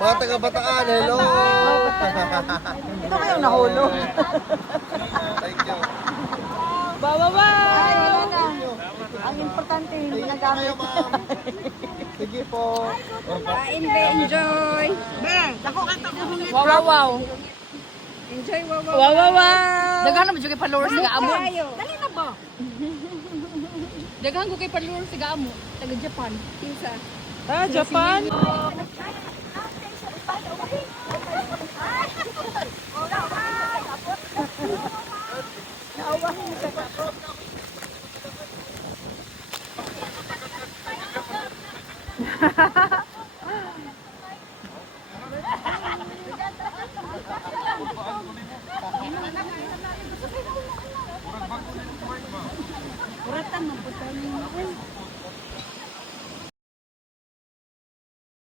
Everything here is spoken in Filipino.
Mga taga-Bataan, hello! Ito kayong nahulog. Thank you. Ay, wala na. Ang importante, hindi nagamit. Kayo, ma'am. Sige po. Enjoy. Wow. Enjoy, wow, wow. Wow, wow, wow. Daghan na mo kay followers sa Gaamo. Dali na ba? Daghan ko kay followers sa Gaamo. Taga Japan. Pinsa. Japan.